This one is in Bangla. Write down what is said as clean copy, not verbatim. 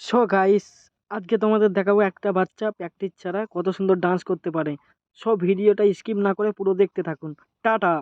সো গাইস, আজকে তোমাদের দেখাবো একটা বাচ্চা প্র্যাকটিস ছাড়া কত সুন্দর ডান্স করতে পারে। সব ভিডিওটা স্কিপ না করে পুরো দেখতে থাকুন। টাটা।